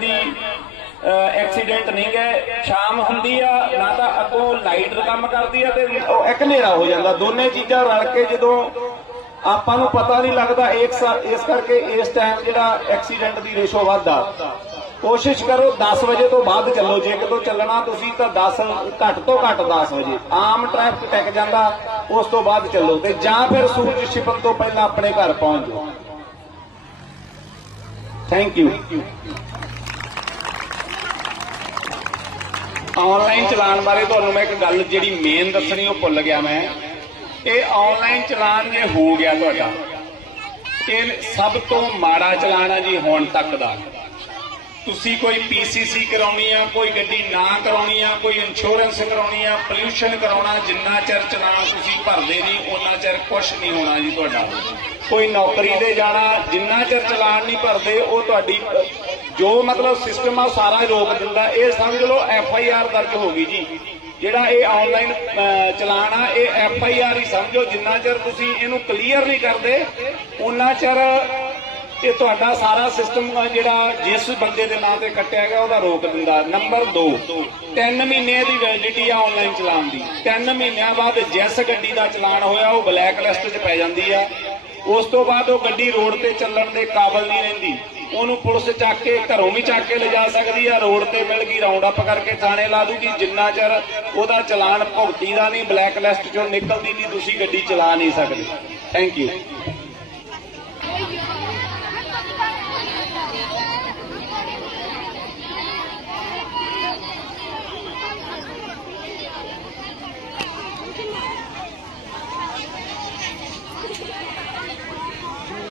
ਦੀ accident ਨਹੀਂ ਗਏ। ਸ਼ਾਮ ਹੁੰਦੀ ਆ, ਨਾ ਤਾਂ ਅੱਗੋਂ ਲਾਈਟ ਕੰਮ ਕਰਦੀ ਆ ਤੇ ਉਹ ਇੱਕ ਹਨੇਰਾ ਹੋ ਜਾਂਦਾ। ਦੋਨੇ ਚੀਜ਼ਾਂ ਰਲ ਕੇ ਜਦੋਂ ਆਪਾਂ ਨੂੰ ਪਤਾ ਨਹੀਂ ਲੱਗਦਾ ਇੱਕ ਇਸ ਕਰਕੇ ਇਸ ਟਾਈਮ ਜਿਹੜਾ ਐਕਸੀਡੈਂਟ ਦੀ ਰੇਸ਼ੋ ਵੱਧਦਾ। ਕੋਸ਼ਿਸ਼ ਕਰੋ 10 ਵਜੇ ਤੋਂ ਬਾਅਦ ਚੱਲੋ। ਜੇ ਕਿਤੋਂ ਚੱਲਣਾ ਤੁਸੀਂ ਤਾਂ 10 ਘੱਟ ਤੋਂ ਘੱਟ 10 ਵਜੇ। ਆਮ ਟ੍ਰੈਫਿਕ ਟਿਕ ਜਾਂਦਾ, ਉਸ ਤੋਂ ਬਾਅਦ ਚੱਲੋ ਤੇ ਜਾਂ ਫਿਰ ਸੂਰਜ ਛਿਪਣ ਤੋਂ ਪਹਿਲਾਂ ਆਪਣੇ ਘਰ ਪਹੁੰਚ ਜਾਓ। ਥੈਂਕ ਯੂ ਆਨਲਾਈਨ ਚਲਾਨ ਬਾਰੇ ਤੁਹਾਨੂੰ ਮੈਂ ਇੱਕ ਗੱਲ ਜਿਹੜੀ ਮੇਨ ਦੱਸਣੀ, ਉਹ ਭੁੱਲ ਗਿਆ ਮੈਂ। ਇਹ ਆਨਲਾਈਨ ਚਲਾਨ ਜੇ ਹੋ ਗਿਆ ਤੁਹਾਡਾ ਇਹ ਸਭ ਤੋਂ ਮਾੜਾ ਚਲਾਨ ਆ ਜੀ ਹੁਣ ਤੱਕ ਦਾ। ਤੁਸੀਂ ਕੋਈ ਪੀਸੀਸੀ ਕਰਾਉਣੀ ਆ, ਕੋਈ ਗੱਡੀ ਨਾ ਕਰਾਉਣੀ ਆ, ਕੋਈ ਇੰਸ਼ੋਰੈਂਸ ਕਰਾਉਣੀ ਆ ਪੋਲਿਊਸ਼ਨ ਕਰਾਉਣਾ, ਜਿੰਨਾ ਚਿਰ ਚਲਾਨ ਤੁਸੀਂ ਭਰਦੇ ਨਹੀਂ ਉਹਨਾਂ ਚਿਰ ਕੁਝ ਨਹੀਂ ਹੋਣਾ ਜੀ ਤੁਹਾਡਾ। ਕੋਈ ਨੌਕਰੀ ਤੇ ਜਾਣਾ, ਜਿੰਨਾ ਚਿਰ ਚਲਾਨ ਨਹੀਂ ਭਰਦੇ, ਉਹ ਤੁਹਾਡੀ ਜੋ ਮਤਲਬ ਸਿਸਟਮ ਆ ਸਾਰਾ ਰੋਕ ਦਿੰਦਾ। ਇਹ ਸਮਝ ਲਓ ਐਫ ਆਈ ਆਰ ਦਰਜ ਹੋ ਗਈ ਜੀ। ਜਿਹੜਾ ਇਹ ਆਨਲਾਈਨ ਚਲਾਨ ਆ, ਇਹ ਐਫ ਆਈ ਆਰ ਹੀ ਸਮਝੋ। ਜਿੰਨਾ ਚਿਰ ਤੁਸੀਂ ਇਹਨੂੰ ਕਲੀਅਰ ਨਹੀਂ ਕਰਦੇ ਉਹਨਾਂ ਚਿਰ ਇਹ ਤੁਹਾਡਾ ਸਾਰਾ ਸਿਸਟਮ ਜਿਹੜਾ ਜਿਸ ਬੰਦੇ ਦੇ ਨਾਂ ਤੇ ਕੱਟਿਆ ਗਿਆ, ਉਹਦਾ ਰੋਕ ਦਿੰਦਾ। ਨੰਬਰ 2 3 ਮਹੀਨੇ ਦੀ ਵੈਲਿਡਿਟੀ ਆ ਆਨਲਾਈਨ ਚਲਾਨ ਦੀ। 3 ਮਹੀਨਿਆਂ ਬਾਅਦ ਜਿਸ ਗੱਡੀ ਦਾ ਚਲਾਨ ਹੋਇਆ, ਉਹ ਬਲੈਕ ਲਿਸਟ 'ਚ ਪੈ ਜਾਂਦੀ ਆ। ਉਸ ਤੋਂ ਬਾਅਦ ਉਹ ਗੱਡੀ ਰੋਡ ਤੇ ਚੱਲਣ ਦੇ ਕਾਬਲ ਨਹੀਂ ਰਹਿੰਦੀ। ਉਹਨੂੰ ਪੁਲਿਸ ਚੱਕ ਕੇ ਘਰੋਂ ਵੀ ਚੱਕ ਕੇ ਲਿਜਾ ਸਕਦੀ ਆ, ਰੋਡ ਤੇ ਮਿਲ ਗਈ ਰਾਉਂਡ ਅਪ ਕਰਕੇ ਥਾਣੇ ਲਾ ਦੂਗੀ। ਜਿੰਨਾ ਚਿਰ ਉਹਦਾ ਚਲਾਨ ਭੁਗਤੀ ਦਾ ਨਹੀਂ ਬਲੈਕ ਲਿਸਟ ਚੋਂ ਨਿਕਲਦੀ ਨਹੀਂ, ਤੁਸੀਂ ਗੱਡੀ ਚਲਾ ਨਹੀਂ ਸਕਦੇ। Thank you